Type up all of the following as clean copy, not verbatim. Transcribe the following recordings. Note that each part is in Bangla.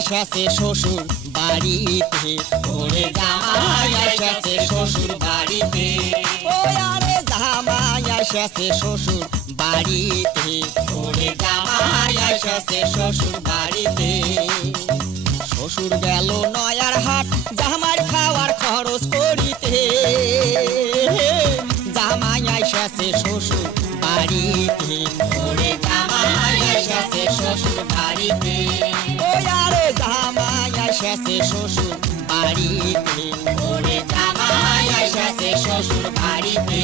এসেছে শ্বশুর বাড়িতে, ওরে জামাই এসেছে শ্বশুর বাড়িতে। ও আরে জামাই এসেছে শ্বশুর বাড়িতে, ওরে জামাই এসেছে শ্বশুর বাড়িতে। শ্বশুর গেল নয়ার হাট জামার খাওয়ার খরচ করিতে, জামাই এসেছে শ্বশুর বাড়িতে, ওরে জামাই এসেছে শ্বশুর বাড়িতে। ও আরে জামাই এসেছে শ্বশুর বাড়িতে, ওরে জামাই এসেছে শ্বশুর বাড়িতে।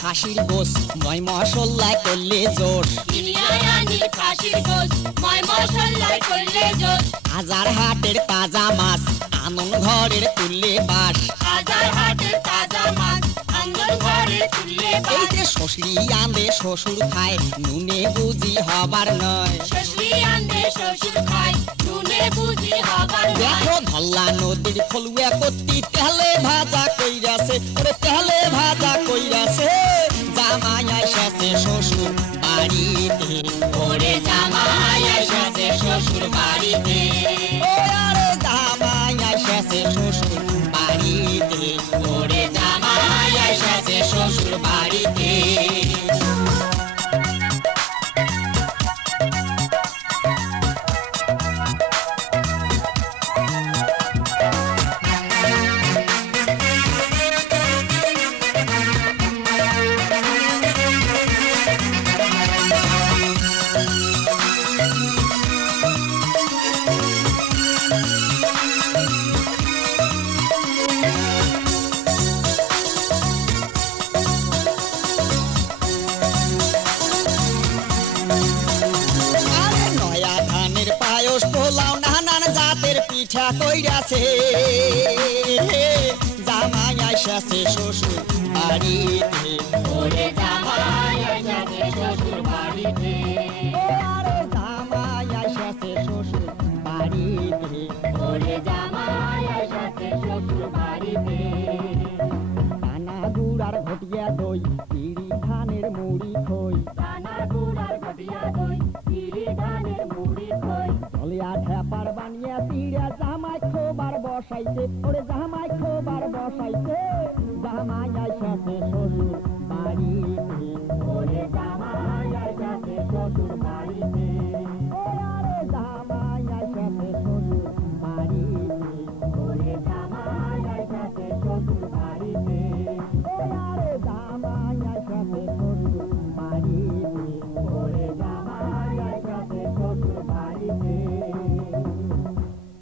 খাসির গোস ময় মশলায় করলে জোর, খাসির গোস ময় মশলায় করলে জোর। হাজার হাটের তাজা মাছ আনন্দ ঘরের তুললে বাস, হাজার হাটের তাজা মাছ আনন্দ ঘরে তুললে বাস। এই যে শ্বশুরি আনবে শ্বশুর খায় নুনে বুঝি হবার নয়, শ্বশুরি আনবে শ্বশুর খায় নুনে বুঝি হবার নয়। দেখো ধল্লা নদীর ফলুয়া কত্তি তেলে ভাজা কইরাছে, ওরে তেলে ভাজা কইরাছে। জামাই এসেছে শ্বশুর বাড়িতে, ওরে জামাই এসেছে শ্বশুর বাড়িতে। ও আরে জামাই এসেছে শ্বশুর বাড়িতে, ওরে জামাই এসেছে শ্বশুর বাড়িতে। আরে নয়া ধানের পায়স পোলাও নানান জাতের পিঠা কইরাছে। জামাই এসেছে শ্বশুর বাড়িতে, ওরে জামাই এসেছে শ্বশুর বাড়িতে। ও আরে জামাই এসেছে শ্বশুর বাড়িতে, ওরে জামাই এসেছে শ্বশুর বাড়িতে। কানা গুড়ার ঘটিয়া দই পিড়ি ধানের মুড়ি খই, দানা গুড়ার ঘটিয়া দই চিড়ি ধানের মুড়ি খই। চলিয়া ঢেপার বানিয়া পিড়া জামাই খোবার বসাইছে, ওরে জামাই খোবার বসাইছে। জামাই এসেছে শ্বশুর বাড়িতে, ওরে জামাই এসেছে শ্বশুর বাড়িতে।